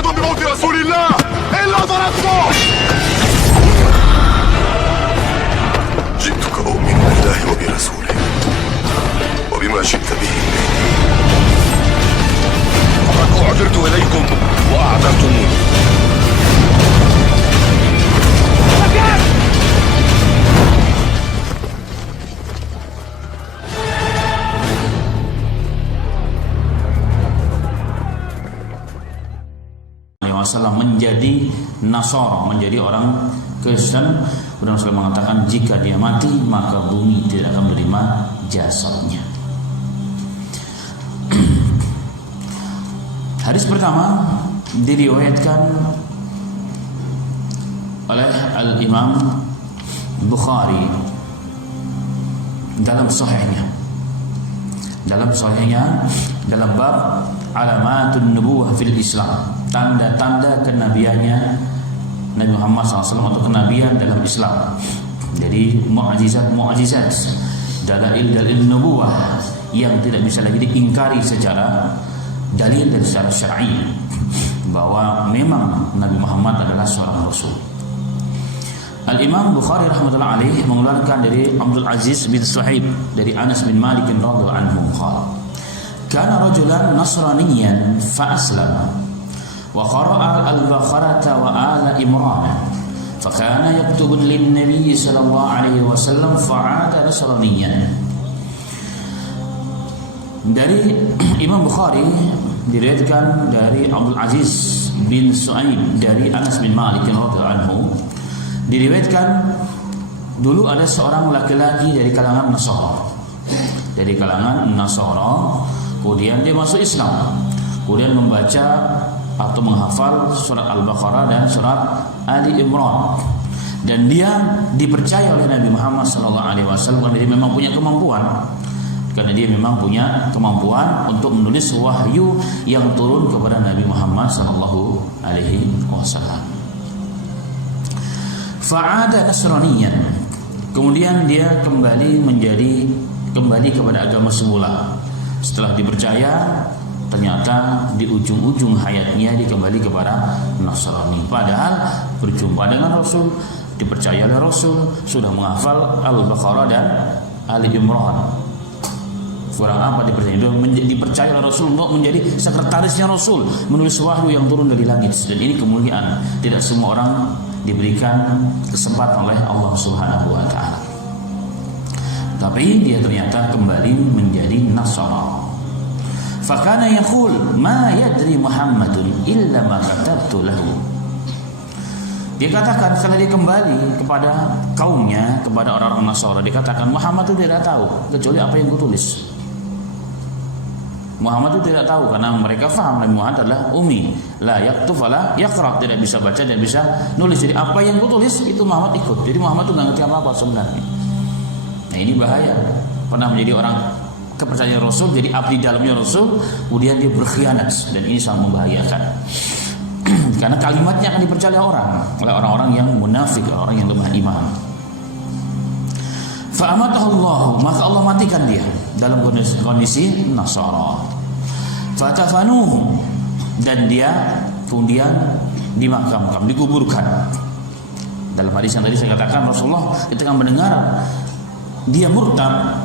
أحد بموت رسول الله إلا ضربته. جئتك أؤمن بالله وبرسوله وبما جئت به فقد أعذرت إليكم وأعذرتموني. menjadi Nasara, menjadi orang Kristen. Rasulullah mengatakan jika dia mati maka bumi tidak akan menerima jasadnya. Hadis pertama diriwayatkan oleh Al-Imam Bukhari dalam sahihnya. Dalam bab alamatun nubuwah fil Islam, tanda-tanda kenabiannya Nabi Muhammad SAW atau kenabian dalam Islam. Jadi mu'jizat dalil nubuwah yang tidak bisa lagi diingkari secara dalil dan secara syar'i bahwa memang Nabi Muhammad adalah seorang rasul. Al-Imam Bukhari rahmatullah alaih mengeluarkan dari Abdul Aziz bin Suhaib dari Anas bin Malik radhiyallahu anhu qala kana rajulan nasraniyan fa aslama wa qara'a al-Baqarah wa ala Imran fa kana yaktubu lin-nabiy sallallahu alaihi wasallam fa'ada nasraniyan. Dari Imam Bukhari diriwayatkan dari Abdul Aziz bin Suhaib dari Anas bin Malik radhiyallahu anhu, diriwayatkan dulu ada seorang laki-laki dari kalangan Nasara, kemudian dia masuk Islam, kemudian membaca atau menghafal surat Al-Baqarah dan surat Ali Imran, dan dia dipercaya oleh Nabi Muhammad SAW karena dia memang punya kemampuan untuk menulis wahyu yang turun kepada Nabi Muhammad SAW. Fa'ada nasraniyan, kemudian dia kembali kepada agama semula. Setelah dipercaya, ternyata di ujung-ujung hayatnya dia kembali kepada Nasrani. Padahal berjumpa dengan Rasul, dipercaya oleh Rasul, sudah menghafal Al-Baqarah dan Ali Imran. Kurang apa dipercaya oleh Rasul untuk menjadi sekretarisnya Rasul, menulis wahyu yang turun dari langit. Dan ini kemuliaan, tidak semua orang diberikan kesempatan oleh Allah Subhanahu wa taala. Tapi dia ternyata kembali menjadi Nasara. Fakana yaqul ma yadri Muhammadun illa ma katabtu lahu. Dia katakan setelah dia kembali kepada kaumnya, kepada orang-orang Nasara, dia katakan Muhammad itu tidak tahu kecuali apa yang kutulis. Muhammad itu tidak tahu karena mereka faham Nabi Muhammad adalah ummi, la yaktub wala yaqra, tidak bisa baca dan bisa nulis. Jadi apa yang kutulis itu Muhammad ikut. Jadi Muhammad itu enggak ngerti apa-apa sebenarnya. Nah, ini bahaya. Pernah menjadi orang kepercayaan Rasul, jadi abdi dalamnya Rasul, kemudian dia berkhianat, dan ini sangat membahayakan. Karena kalimatnya akan dipercaya oleh orang-orang yang munafik, orang yang lemah iman. Fa'amatahullahu, maka Allah matikan dia dalam kondisi Nasara. Fatafanuhu, dan dia kemudian dimakamkan, dikuburkan. Dalam hadis yang tadi saya katakan, Rasulullah ketika mendengar dia murtad,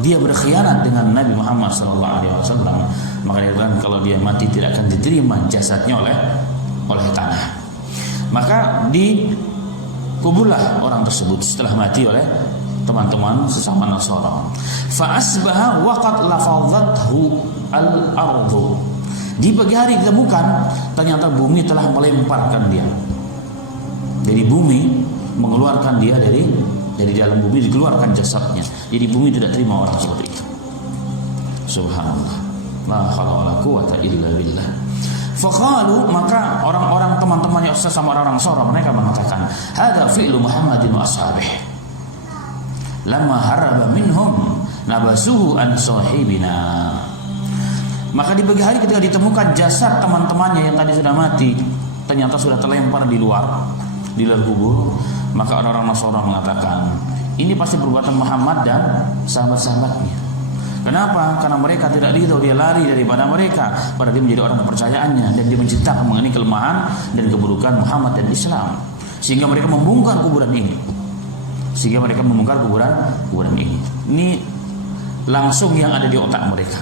dia berkhianat dengan Nabi Muhammad SAW, maka dia katakan kalau dia mati tidak akan diterima jasadnya oleh tanah. Maka dikuburlah orang tersebut setelah mati oleh teman-teman sesama Nasara. Fa asbaha waqad lafadhathu al-ardu. Di pagi hari ditemukan ternyata bumi telah melemparkan dia. Jadi bumi mengeluarkan dia dari dalam bumi, dikeluarkan jasadnya. Jadi bumi tidak terima orang seperti itu. Subhanallah. La haula wala quwata illa billah. Faqalu, maka orang-orang teman-temannya sesama orang Nasara mereka mengatakan, "Hadza fi'lu Muhammadin wa ashabihi. Lama haraba minhum nabasuhu an sahibina." Maka di pagi hari ketika ditemukan jasad teman-temannya yang tadi sudah mati, ternyata sudah terlempar di luar kubur, maka orang-orang Nasara mengatakan, ini pasti perbuatan Muhammad dan sahabat-sahabatnya. Kenapa? Karena mereka tidak ridho, dia lari daripada mereka, padahal dia menjadi orang kepercayaannya dan dia menceritakan mengenai kelemahan dan keburukan Muhammad dan Islam, sehingga mereka membongkar kuburan ini. Ini langsung yang ada di otak mereka.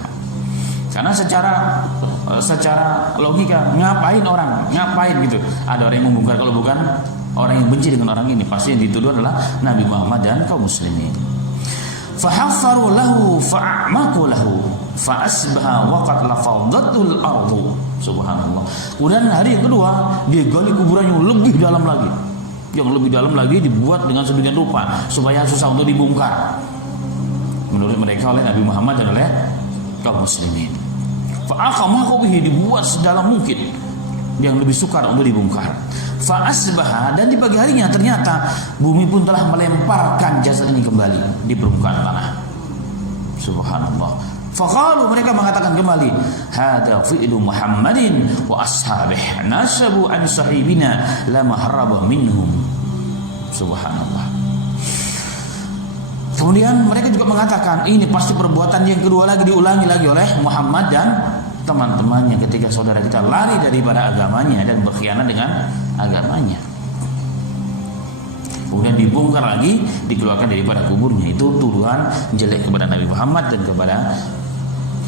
Karena secara logika, ngapain gitu? Ada orang yang membongkar kalau bukan orang yang benci dengan orang ini? Pasti yang dituduh adalah Nabi Muhammad dan kaum muslimin. Fahaffaru lahu fa'amaku lahu fa'asbaha waqad lafadhatul ardu. Subhanallah. Kemudian hari yang kedua dia gali kuburan yang lebih dalam lagi. Yang lebih dalam lagi dibuat dengan sedemikian rupa supaya susah untuk dibongkar, menurut mereka, oleh Nabi Muhammad dan oleh kaum muslimin. Fa'aqamaku bihi, dibuat sedalam mungkin yang lebih sukar untuk dibongkar. Fa'asbaha, dan di pagi harinya ternyata bumi pun telah melemparkan jasad ini kembali di permukaan tanah. Subhanallah. Faqalu, mereka mengatakan kembali, hada fi'lu Muhammadin wa ashabih nasabu an sahibina lama haraba minhum. Subhanallah. Kemudian mereka juga mengatakan, ini pasti perbuatan yang kedua lagi diulangi lagi oleh Muhammad dan teman-temannya ketika saudara kita lari daripada agamanya dan berkhianat dengan agamanya. Kemudian dibongkar lagi, dikeluarkan daripada kuburnya. Itu tuduhan jelek kepada Nabi Muhammad dan kepada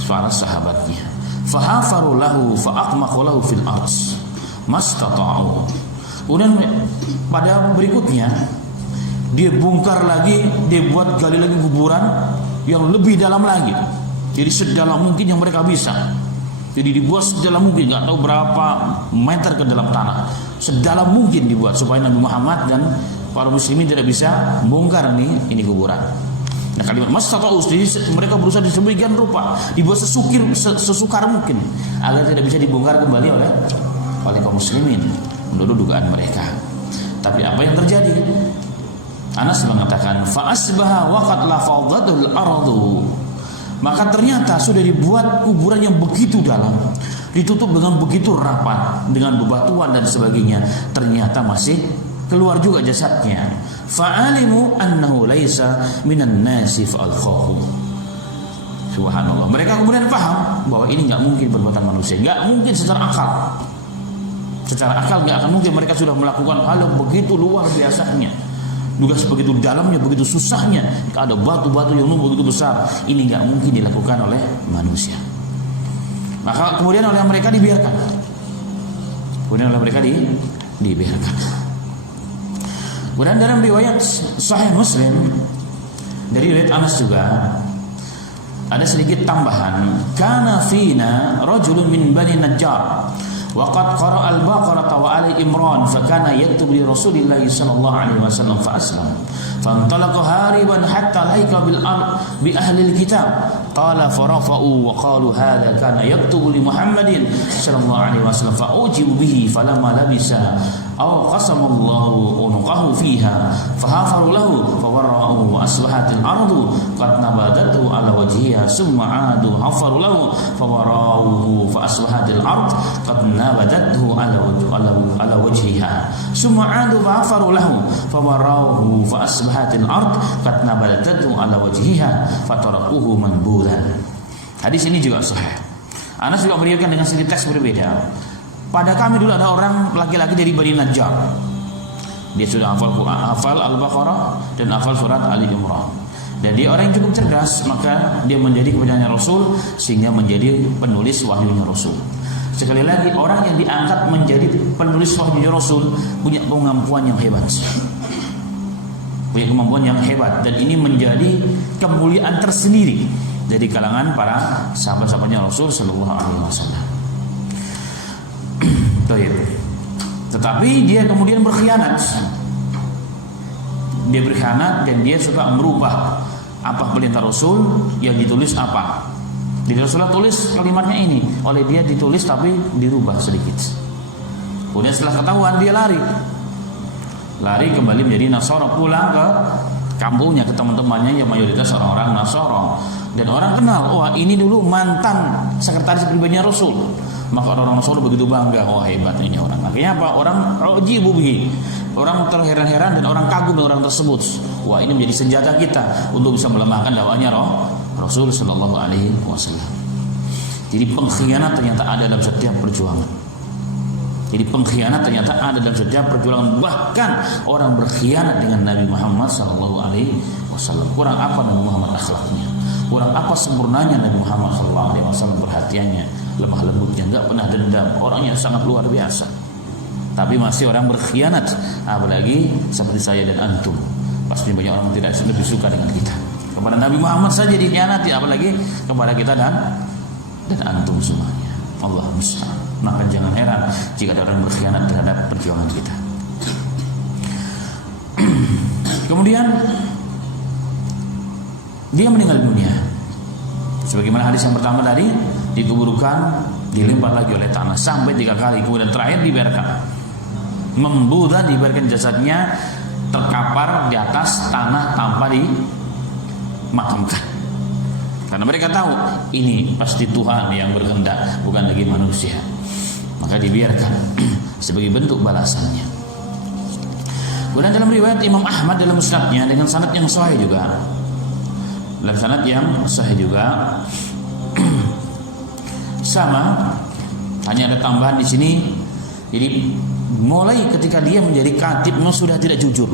para sahabatnya. Fahafaru lahu fa'aqmaqu lahu fil ardh mastata'u. Kemudian pada berikutnya dia bongkar lagi, dia buat gali lagi kuburan yang lebih dalam lagi. Jadi sedalam mungkin yang mereka bisa. Jadi dibuat sedalam mungkin, nggak tahu berapa meter ke dalam tanah. Sedalam mungkin dibuat supaya Nabi Muhammad dan para muslimin tidak bisa bongkar ini kuburan. Nah, kalimat mastata'u, jadi mereka berusaha disembunyikan rupa, dibuat sesukar mungkin agar tidak bisa dibongkar kembali oleh kaum muslimin, menurut dugaan mereka. Tapi apa yang terjadi? Anas mengatakan, fa asbaha waqad lafadhatul ardu. Maka ternyata sudah dibuat kuburan yang begitu dalam, ditutup dengan begitu rapat dengan bebatuan dan sebagainya, ternyata masih keluar juga jasadnya. Fa'alimu annahu laisa minan nasi fa'alkhahu. Subhanallah. Mereka kemudian paham bahwa ini enggak mungkin perbuatan manusia, enggak mungkin secara akal. Secara akal enggak akan mungkin mereka sudah melakukan hal yang begitu luar biasanya. Juga begitu dalamnya, begitu susahnya, ada batu-batu yang begitu besar. Ini enggak mungkin dilakukan oleh manusia. Maka kemudian oleh mereka dibiarkan. Dibiarkan. Kemudian dalam riwayat Sahih Muslim dari riwayat Anas juga ada sedikit tambahan. Kana fina rajulun min Bani Najjar wa qad qara'a al-Baqarah wa Ali Imran fa kana yaktub li Rasulillah sallallahu alaihi wasallam fa aslam. Fantalaqa hariban hatta laika bil ard bi ahli al-kitab. Qala farafa'u wa qalu hadha kana yaktubu li Muhammadin sallallahu alaihi wasallam fa ujibu bihi falamma labisa aw qasamallahu unuqahu fiha fahafaru lahu fawarra'u wa asbahat al-ardu qad nabadathu ala wajhiha summa adu hafaru lahu fawarra'u fa asbahat al-ard qad nabadathu ala wajhiha summa adu hafaru lahu fawarra'u fa asbahat al-ard qad nabadathu ala wajhiha fatarakuhu manburan. Hadis ini juga sahih. Anas juga meriwayatkan dengan sedikit teks berbeda. Pada kami dulu ada orang laki-laki dari Bani Najjar. Dia sudah hafal Quran, hafal Al-Baqarah dan hafal surat Ali Imran. Dan dia orang yang cukup cerdas, maka dia menjadi kepercayaan Rasul sehingga menjadi penulis wahyunya Rasul. Sekali lagi, orang yang diangkat menjadi penulis wahyunya Rasul punya kemampuan yang hebat. Dan ini menjadi kemuliaan tersendiri dari kalangan para sahabat-sahabatnya Rasul sallallahu alaihi wasallam. Tetapi dia kemudian berkhianat. Dia berkhianat dan dia suka merubah apa perintah Rasul yang ditulis apa. Jadi Rasulullah tulis kalimatnya ini, oleh dia ditulis tapi dirubah sedikit. Kemudian setelah ketahuan dia lari kembali menjadi Nasara, pulang ke kampungnya, ke teman-temannya yang mayoritas orang-orang Nasara. Dan orang kenal, wah ini dulu mantan sekretaris pribadinya Rasul. Maka orang Nasara begitu bangga, wah hebat ini orang. Akhirnya apa? Orang ujibu bihi. Orang terheran-heran dan orang kagum dengan orang tersebut. Wah ini menjadi senjata kita untuk bisa melemahkan dakwahnya Rasul sallallahu alaihi wasallam. Jadi pengkhianat ternyata ada dalam setiap perjuangan. Jadi pengkhianat ternyata ada dalam setiap perjuangan. Bahkan orang berkhianat dengan Nabi Muhammad sallallahu alaihi wasallam. Kurang apa Nabi Muhammad akhlaknya? Kurang apa sempurnanya Nabi Muhammad sallallahu alaihi wasallam perhatiannya, lemah lembutnya, enggak pernah dendam, orangnya sangat luar biasa. Tapi masih orang berkhianat, apalagi seperti saya dan antum. Pasti banyak orang tidak lebih suka dengan kita. Kepada Nabi Muhammad saja dikhianati, apalagi kepada kita dan antum semuanya. Allah musta'an. Maka jangan heran jika ada orang berkhianat terhadap perjuangan kita. Kemudian dia meninggal dunia. Sebagaimana hadis yang pertama tadi, dikuburkan, dilempar lagi oleh tanah sampai 3 kali, kemudian terakhir dibiarkan membuda, dibiarkan jasadnya terkapar di atas tanah tanpa dimakamkan. Karena mereka tahu ini pasti Tuhan yang berkehendak, bukan lagi manusia. Maka dibiarkan sebagai bentuk balasannya. Kemudian dalam riwayat Imam Ahmad dalam musnadnya dengan sanad yang sahih juga. Dalam sanad yang sahih juga sama, hanya ada tambahan di sini. Jadi mulai ketika dia menjadi khatib memang sudah tidak jujur.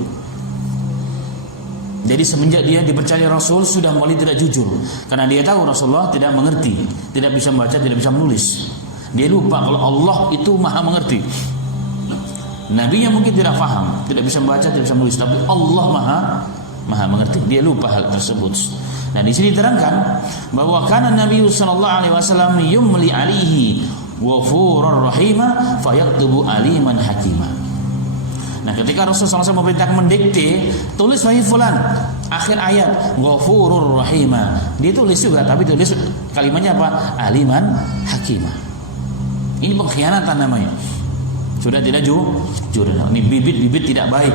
Jadi semenjak dia dipercaya Rasul sudah mulai tidak jujur, karena dia tahu Rasulullah tidak mengerti, tidak bisa membaca, tidak bisa menulis. Dia lupa kalau Allah itu maha mengerti. Nabinya mungkin tidak paham, tidak bisa membaca, tidak bisa menulis, tapi Allah maha mengerti. Dia lupa hal tersebut. Nah di sini diterangkan bahwa kana Nabi sallallahu alaihi wasallam yumli alaihi ghafurur rahima fayaktubu aliman hakima. Nah ketika Rasulullah SAW memerintahkan mendikte, tulis wahai fulan akhir ayat ghafurur rahima, dia tulis juga, tapi tulis kalimatnya apa? Aliman hakima. Ini pengkhianatan namanya. Sudah tidak jujur. Ini bibit-bibit tidak baik,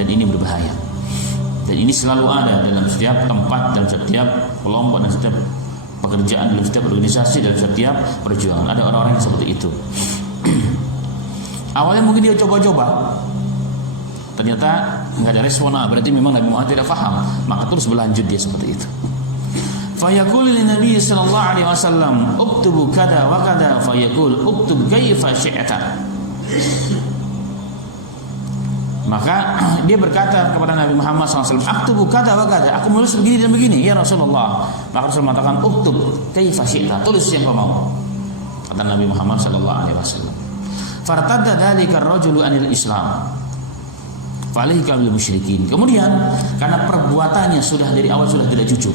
dan ini berbahaya. Dan ini selalu ada dalam setiap tempat, dalam setiap kelompok, dalam setiap pekerjaan, dalam setiap organisasi, dalam setiap perjuangan. Ada orang-orang yang seperti itu. Awalnya mungkin dia coba-coba, ternyata nggak ada respon, berarti memang Nabi Muhammad tidak paham, maka terus berlanjut dia seperti itu. Fayaqulu lin Nabi sallallahu alaihi wasallam uktubu kada wa kada, fayaqul uktub kaifa syi'ta. Maka dia berkata kepada Nabi Muhammad SAW, aktubu kada wa kada, aku menulis begini dan begini ya Rasulullah. Maka Rasul mengatakan uktub kaifa syi'ta, tulis yang kau mau, kata Nabi Muhammad SAW. Fartadda dzalika ar-rajulu anil Islam falaika bil musyrikin. Kemudian karena perbuatannya sudah dari awal sudah tidak jujur,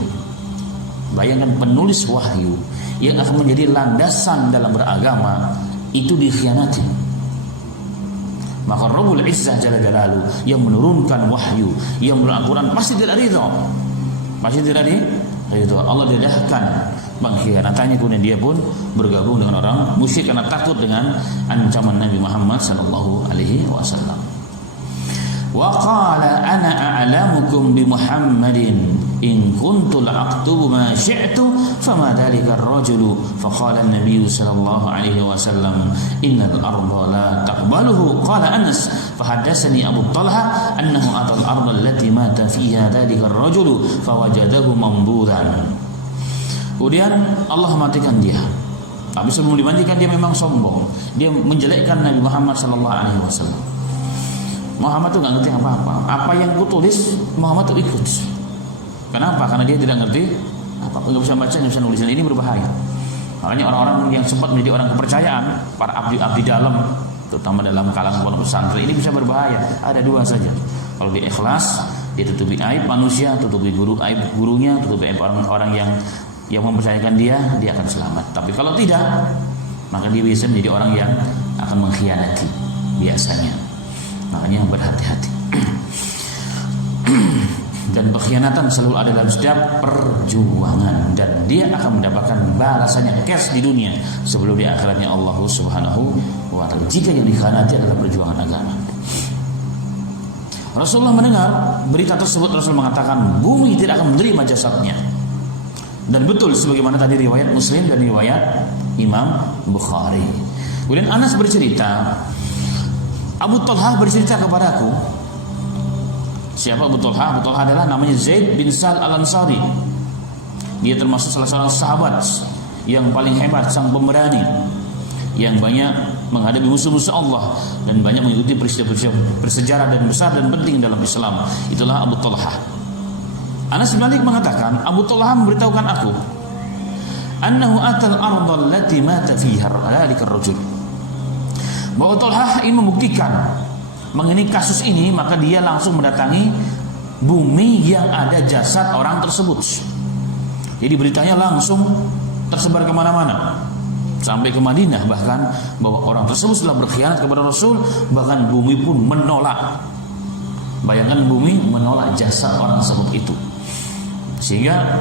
bayangkan penulis wahyu yang akan menjadi landasan dalam beragama itu dikhianati, maka Rabbul Izzah Jalla Jalaluhu yang menurunkan wahyu, yang menurunkan Al-Quran pasti tidak ridha, pasti tidak ridha. Allah dedahkan pengkhianatannya, kemudian dia pun bergabung dengan orang musyrik karena takut dengan ancaman Nabi Muhammad sallallahu alaihi wasallam. Wa qala ana a'lamukum bi Muhammadin in kuntu la'aktubu ma syi'tu fama dhalika ar-rajulu faqala an-nabiy sallallahu alaihi wasallam innal arda la taqbaluhu. Qala Anas fahaddatsani Abu Talha annahu ata al-arda allati mata fiha dhalika ar-rajulu fawajadahu mambudan. Kemudian Allah matikan dia. Tapi sebelum dimatikan dia memang sombong, dia menjelekkan Nabi Muhammad sallallahu alaihi wasallam. Muhammad itu nggak ngerti apa-apa. Apa yang kutulis Muhammad itu ikut. Kenapa? Karena dia tidak ngerti apa, nggak bisa baca, nggak bisa nulis. Dan ini berbahaya. Makanya orang-orang yang sempat menjadi orang kepercayaan, para abdi-abdi dalam, terutama dalam kalangan pondok pesantren, ini bisa berbahaya. Ada dua saja. Kalau dia ikhlas, dia tutupi aib manusia, tutupi aib gurunya, tutupi aib orang-orang yang mempercayakan dia akan selamat. Tapi kalau tidak, maka dia bisa menjadi orang yang akan mengkhianati biasanya. Makanya berhati-hati. Dan pengkhianatan selalu ada dalam setiap perjuangan, dan dia akan mendapatkan balasannya cash di dunia sebelum di akhiratnya Allah Subhanahu wa taala. Jika yang dikhianati adalah perjuangan agama. Rasulullah mendengar berita tersebut, Rasul mengatakan bumi tidak akan menerima jasadnya. Dan betul sebagaimana tadi riwayat Muslim dan riwayat Imam Bukhari. Kemudian Anas bercerita, Abu Talha bercerita kepadaku. Siapa Abu Talha? Abu Talha adalah namanya Zaid bin Sal al-Ansari. Dia termasuk salah seorang sahabat yang paling hebat, sang pemberani, yang banyak menghadapi musuh-musuh Allah dan banyak mengikuti peristiwa-peristiwa bersejarah dan besar dan penting dalam Islam. Itulah Abu Talhah. Anas bin Malik mengatakan, Abu Talhah memberitahukan aku, annahu atal ardh allati mata fiha dzalika ar-rajul. Bahwa Talhah ini membuktikan mengenai kasus ini, maka dia langsung mendatangi bumi yang ada jasad orang tersebut. Jadi beritanya langsung tersebar kemana-mana, sampai ke Madinah, bahkan bahwa orang tersebut telah berkhianat kepada Rasul. Bahkan bumi pun menolak. Bayangkan bumi menolak jasa orang tersebut itu. Sehingga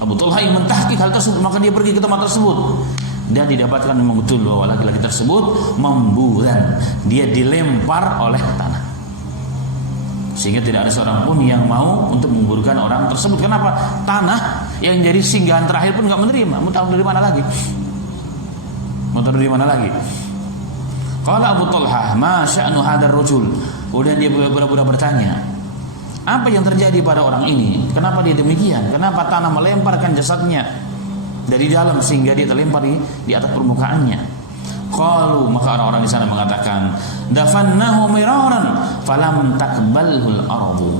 Abu Talhah yang mentahqiq hal tersebut, maka dia pergi ke tempat tersebut dan didapatkan memang betul bahwa laki-laki tersebut memburan, dia dilempar oleh tanah, sehingga tidak ada seorang pun yang mau untuk menguburkan orang tersebut. Kenapa? Tanah yang jadi singgahan terakhir pun nggak menerima. Mau tahu dari mana lagi? Dari mana lagi? Qala Abu Talhah, ma sya'nu hadzal rajul. Kemudian dia pura-pura bertanya, apa yang terjadi pada orang ini? Kenapa dia demikian? Kenapa tanah melemparkan jasadnya dari dalam sehingga dia terlempar di atas permukaannya? Qalu, maka orang-orang di sana mengatakan, dafannahu miraran falam takbalhul ardu.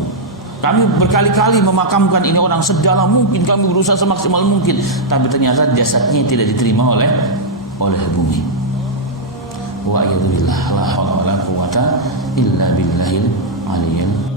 Kami berkali-kali memakamkan ini orang sedalam mungkin, kami berusaha semaksimal mungkin, tapi ternyata jasadnya tidak diterima oleh bumi. Wa a'udzubillah, la haula wala quwata illa billahil aliyyil